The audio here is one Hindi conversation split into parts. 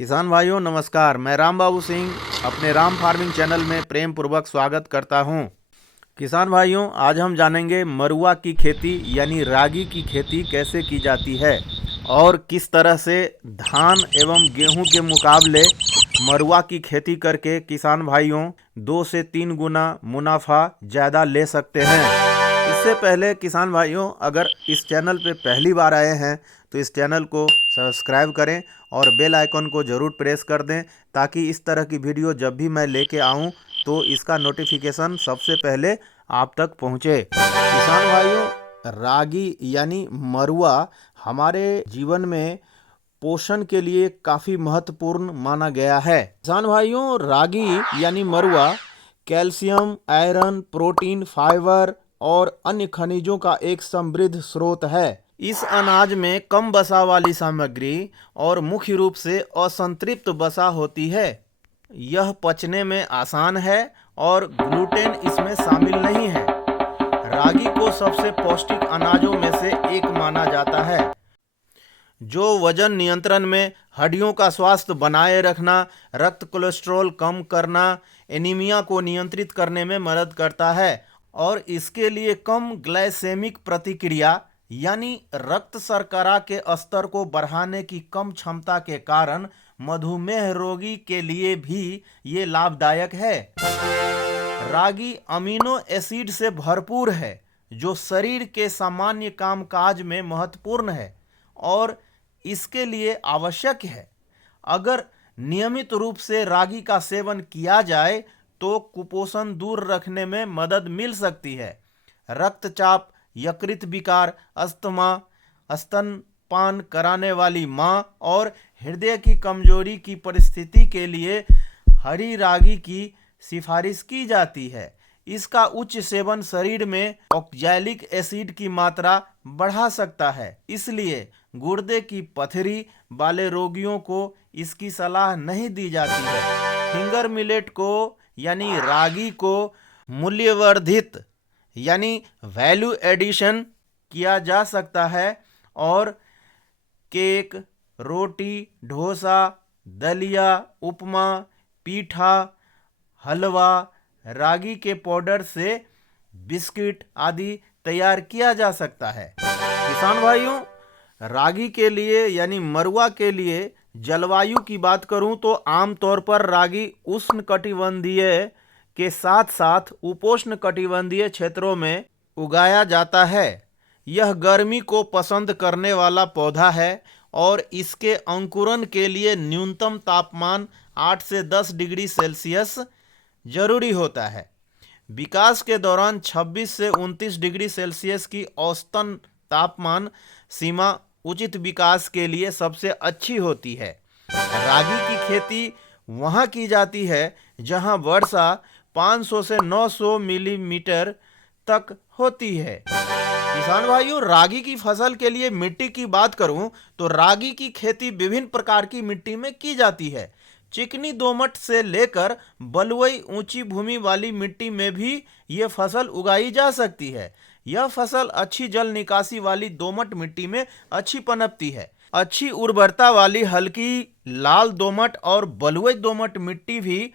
किसान भाइयों नमस्कार। मैं राम बाबू सिंह अपने राम फार्मिंग चैनल में प्रेम पूर्वक स्वागत करता हूं। किसान भाइयों, आज हम जानेंगे मरुआ की खेती यानी रागी की खेती कैसे की जाती है और किस तरह से धान एवं गेहूं के मुकाबले मरुआ की खेती करके किसान भाइयों 2 से 3 गुना मुनाफा ज़्यादा ले सकते हैं। इससे पहले किसान भाइयों, अगर इस चैनल पे पहली बार आए हैं तो इस चैनल को सब्सक्राइब करें और बेल आइकन को ज़रूर प्रेस कर दें ताकि इस तरह की वीडियो जब भी मैं लेके आऊँ तो इसका नोटिफिकेशन सबसे पहले आप तक पहुँचे। किसान भाइयों, रागी यानी मरुआ हमारे जीवन में पोषण के लिए काफ़ी महत्वपूर्ण माना गया है। किसान भाइयों, रागी यानी मरुआ कैल्शियम, आयरन, प्रोटीन, फाइबर और अन्य खनिजों का एक समृद्ध स्रोत है। इस अनाज में कम वसा वाली सामग्री और मुख्य रूप से असंतृप्त वसा होती है। यह पचने में आसान है और ग्लूटेन इसमें शामिल नहीं है। रागी को सबसे पौष्टिक अनाजों में से एक माना जाता है, जो वजन नियंत्रण में, हड्डियों का स्वास्थ्य बनाए रखना, रक्त कोलेस्ट्रॉल कम करना, एनीमिया को नियंत्रित करने में मदद करता है और इसके लिए कम ग्लाइसेमिक प्रतिक्रिया यानी रक्त शर्करा के स्तर को बढ़ाने की कम क्षमता के कारण मधुमेह रोगी के लिए भी ये लाभदायक है। रागी अमीनो एसिड से भरपूर है, जो शरीर के सामान्य कामकाज में महत्वपूर्ण है और इसके लिए आवश्यक है। अगर नियमित रूप से रागी का सेवन किया जाए तो कुपोषण दूर रखने में मदद मिल सकती है। रक्तचाप, यकृत विकार, अस्थमा, स्तनपान कराने वाली मां और हृदय की कमजोरी की परिस्थिति के लिए हरी रागी की सिफारिश की जाती है। इसका उच्च सेवन शरीर में ऑक्सैलिक एसिड की मात्रा बढ़ा सकता है, इसलिए गुर्दे की पथरी वाले रोगियों को इसकी सलाह नहीं दी जाती है। फिंगर मिलेट को यानी रागी को मूल्यवर्धित यानी वैल्यू एडिशन किया जा सकता है और केक, रोटी, डोसा, दलिया, उपमा, पीठा, हलवा, रागी के पाउडर से बिस्किट आदि तैयार किया जा सकता है। किसान भाइयों, रागी के लिए यानी मरुआ के लिए जलवायु की बात करूं तो आमतौर पर रागी उष्णकटिबंधीय के साथ साथ उपोष्ण कटिबंधीय क्षेत्रों में उगाया जाता है। यह गर्मी को पसंद करने वाला पौधा है और इसके अंकुरण के लिए न्यूनतम तापमान 8 से 10 डिग्री सेल्सियस जरूरी होता है। विकास के दौरान 26 से 29 डिग्री सेल्सियस की औसतन तापमान सीमा उचित विकास के लिए सबसे अच्छी होती है। रागी की खेती वहाँ की जाती है जहाँ वर्षा 500 से 900 मिलीमीटर तक होती है। किसान भाइयों, रागी की फसल के लिए मिट्टी की बात करूं तो रागी की खेती विभिन्न प्रकार की मिट्टी में की जाती है। चिकनी दोमट से लेकर बलुई ऊंची भूमि वाली मिट्टी में भी ये फसल उगाई जा सकती है। यह फसल अच्छी जल निकासी वाली दोमट मिट्टी में अच्छी पनपती है। अच्छी उर्वरता वाली हल्की लाल दोमट और बलुई दोमट मिट्टी भी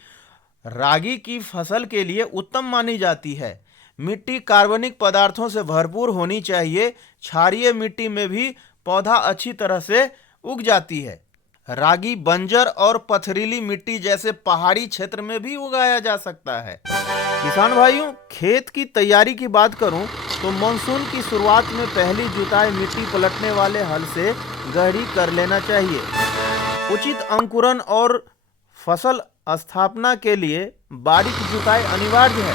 रागी की फसल के लिए उत्तम मानी जाती है। मिट्टी कार्बनिक पदार्थों से भरपूर होनी चाहिए। क्षारीय मिट्टी में भी पौधा अच्छी तरह से उग जाती है। रागी बंजर और पथरीली मिट्टी जैसे पहाड़ी क्षेत्र में भी उगाया जा सकता है। किसान भाइयों, खेत की तैयारी की बात करूं तो मानसून की शुरुआत में पहली जुताई मिट्टी पलटने वाले हल से गहरी कर लेना चाहिए। उचित अंकुरण और फसल स्थापना के लिए बारीक जुताई अनिवार्य है।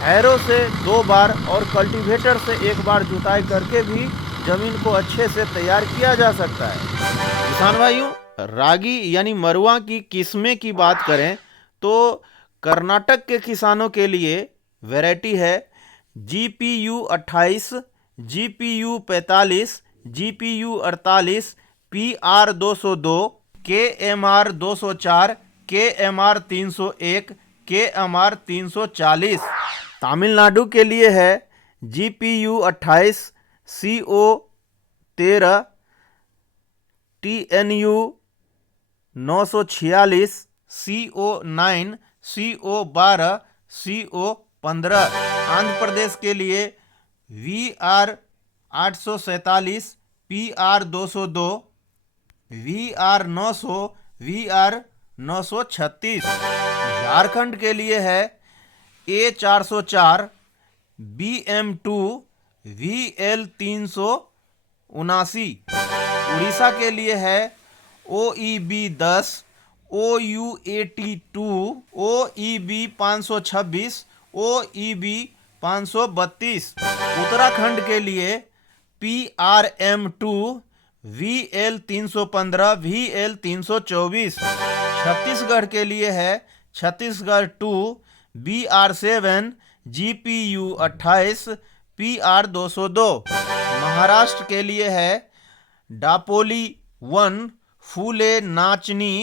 हैरो से 2 बार और कल्टीवेटर से 1 बार जुताई करके भी जमीन को अच्छे से तैयार किया जा सकता है। किसान भाइयों, रागी यानी मरुआ की किस्में की बात करें तो कर्नाटक के किसानों के लिए वैरायटी है GPU 28, GPU 45, GPU 48, PR 202, KMR 204, KMR 301, KMR 340। Tamil Nadu के लिए है GPU 28, CO 13, TNU 946, CO9, CO12, CO15। Andhra Pradesh के लिए VR 847, PR 202, VR 900, VR 936। Jharkhand के लिए है A404, BM2, VL 379। उड़ीसा के लिए है OEB 10, OU82, OEB 526, OEB 532। Uttarakhand के लिए PRM2, VL 315, VL 324। छत्तीसगढ़ के लिए है Chhattisgarh 2, BR7, GPU 28, PR 202। Maharashtra के लिए है डापोली 1, फूले नाचनी,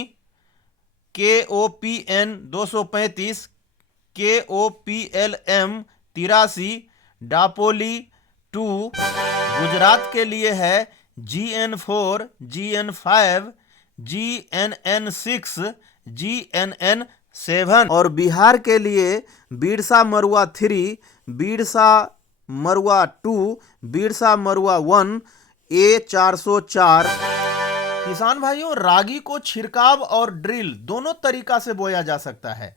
KOPN 235, KOPLM 83, डापोली 2। गुजरात के लिए है GN4, GN5, GNN6, GNN7। और बिहार के लिए बिरसा मरुआ 3, बिरसा मरुआ 2, बिरसा मरुआ 1, A404। किसान भाइयों, रागी को छिड़काव और ड्रिल दोनों तरीका से बोया जा सकता है।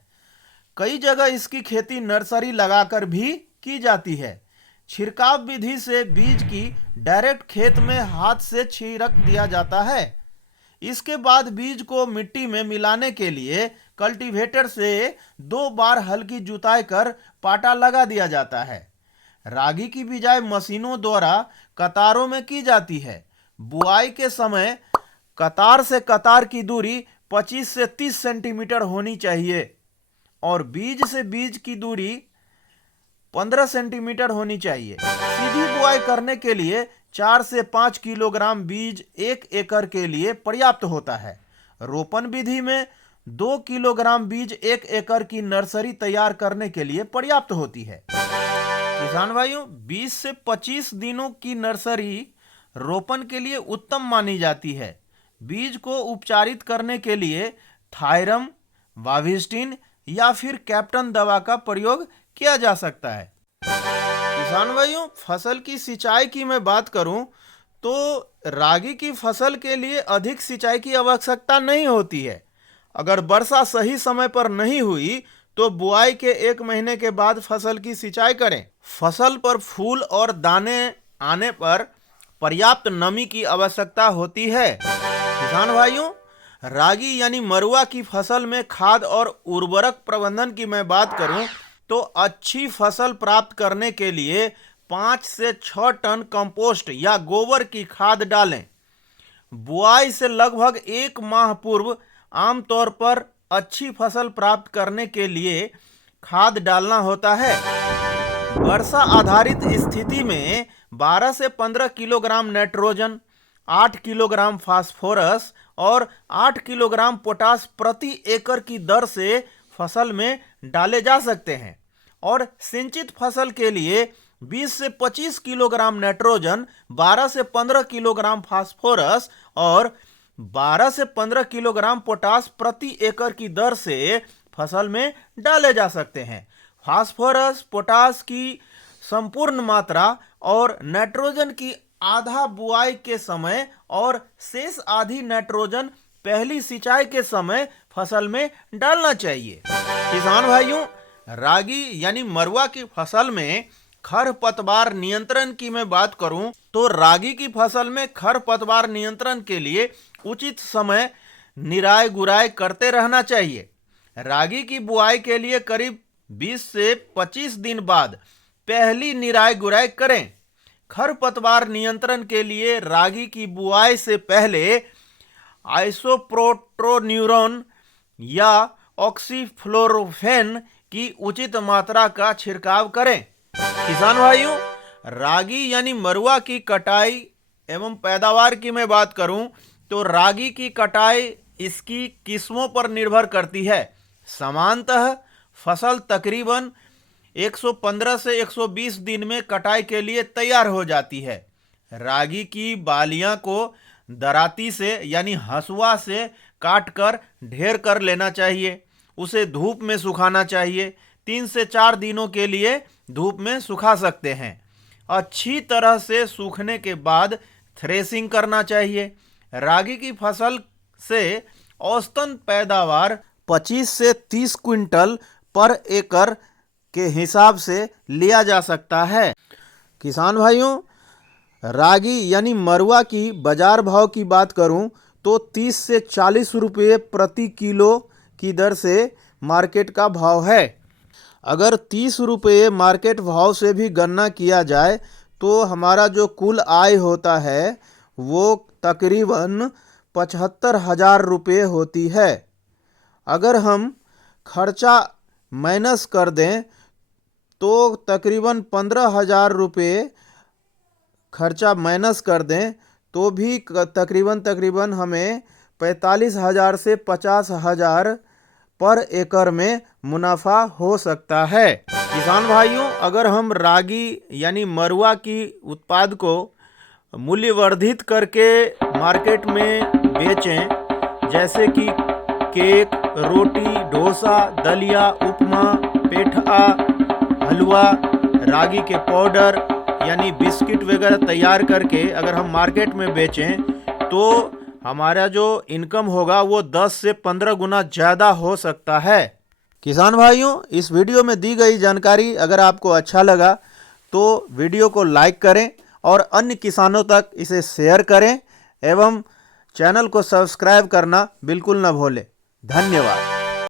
कई जगह इसकी खेती नर्सरी लगाकर भी की जाती है। छिड़काव विधि से बीज की डायरेक्ट खेत में हाथ से छिड़क दिया जाता है। इसके बाद बीज को मिट्टी में मिलाने के लिए कल्टीवेटर से 2 बार हल्की जुताई कर पाटा लगा दिया जाता है। रागी की बिजाई मशीनों द्वारा कतारों में की जाती है। बुआई के समय कतार से कतार की दूरी 25 से 30 सेंटीमीटर होनी चाहिए और बीज से बीज की दूरी 15 सेंटीमीटर होनी चाहिए। सीधी बुआई करने के लिए 4 से 5 किलोग्राम बीज 1 एकड़ के लिए पर्याप्त होता है। रोपण विधि में 2 किलोग्राम बीज 1 एकड़ की नर्सरी तैयार करने के लिए पर्याप्त होती है। किसान भाइयों, 20 से 25 दिनों की नर्सरी रोपण के लिए उत्तम मानी जाती है। बीज को उपचारित करने के लिए थायरम, वाविस्टिन या फिर कैप्टन दवा का प्रयोग किया जा सकता है। किसान भाइयों, फसल की सिंचाई की मैं बात करूं तो रागी की फसल के लिए अधिक सिंचाई की आवश्यकता नहीं होती है। अगर वर्षा सही समय पर नहीं हुई तो बुआई के 1 महीने के बाद फसल की सिंचाई करें। फसल पर फूल और दाने आने पर पर्याप्त नमी की आवश्यकता होती है। किसान भाइयों, रागी यानी मरुआ की फसल में खाद और उर्वरक प्रबंधन की मैं बात करूं तो अच्छी फसल प्राप्त करने के लिए 5 से 6 टन कंपोस्ट या गोबर की खाद डालें। बुआई से लगभग 1 माह पूर्व आमतौर पर अच्छी फसल प्राप्त करने के लिए खाद डालना होता है। वर्षा आधारित स्थिति में 12 से 15 किलोग्राम नाइट्रोजन, 8 किलोग्राम फास्फोरस और 8 किलोग्राम पोटास प्रति एकड़ की दर से फसल में डाले जा सकते हैं। और सिंचित फसल के लिए 20 से 25 किलोग्राम नाइट्रोजन, 12 से 15 किलोग्राम फास्फोरस और 12 से 15 किलोग्राम पोटास प्रति एकड़ की दर से फसल में डाले जा सकते हैं। फास्फोरस, पोटास की संपूर्ण मात्रा और नाइट्रोजन की आधा बुआई के समय और शेष आधी नाइट्रोजन पहली सिंचाई के समय फसल में डालना चाहिए। किसान भाइयों, रागी यानी मरुआ की फसल में खरपतवार नियंत्रण की मैं बात करूं तो रागी की फसल में खरपतवार नियंत्रण के लिए उचित समय निराई गुड़ाई करते रहना चाहिए। रागी की बुआई के लिए करीब 20 से 25 दिन बाद पहली निराई गुड़ाई करें। खरपतवार नियंत्रण के लिए रागी की बुआई से पहले आइसोप्रोटोन्यूरोन या ऑक्सीफ्लोरोफेन की उचित मात्रा का छिड़काव करें। किसान भाइयों, रागी यानी मरुआ की कटाई एवं पैदावार की मैं बात करूं तो रागी की कटाई इसकी किस्मों पर निर्भर करती है। सामान्यतः फसल तकरीबन 115 से 120 दिन में कटाई के लिए तैयार हो जाती है। रागी की बालियां को दराती से यानी हसुआ से काट कर ढेर कर लेना चाहिए। उसे धूप में सुखाना चाहिए। 3 से 4 दिनों के लिए धूप में सुखा सकते हैं। अच्छी तरह से सूखने के बाद थ्रेसिंग करना चाहिए। रागी की फसल से औसतन पैदावार 25 से 30 क्विंटल पर एकड़ के हिसाब से लिया जा सकता है। किसान भाइयों, रागी यानी मरुआ की बाजार भाव की बात करूं तो 30 से 40 रुपये प्रति किलो की दर से मार्केट का भाव है। अगर 30 रुपये मार्केट भाव से भी गणना किया जाए तो हमारा जो कुल आय होता है वो तकरीबन 75,000 रुपये होती है। अगर हम खर्चा माइनस कर दें तो तकरीबन 15,000 रुपये खर्चा माइनस कर दें तो भी तकरीबन हमें 45,000 से 50,000 पर एकड़ में मुनाफा हो सकता है। किसान भाइयों, अगर हम रागी यानी मरुआ की उत्पाद को मूल्यवर्धित करके मार्केट में बेचें, जैसे कि केक, रोटी, डोसा, दलिया, उपमा, पेठा, हलवा, रागी के पाउडर यानी बिस्किट वगैरह तैयार करके अगर हम मार्केट में बेचें तो हमारा जो इनकम होगा वो 10 से 15 गुना ज़्यादा हो सकता है। किसान भाइयों, इस वीडियो में दी गई जानकारी अगर आपको अच्छा लगा तो वीडियो को लाइक करें और अन्य किसानों तक इसे शेयर करें एवं चैनल को सब्सक्राइब करना बिल्कुल न भूलें। धन्यवाद।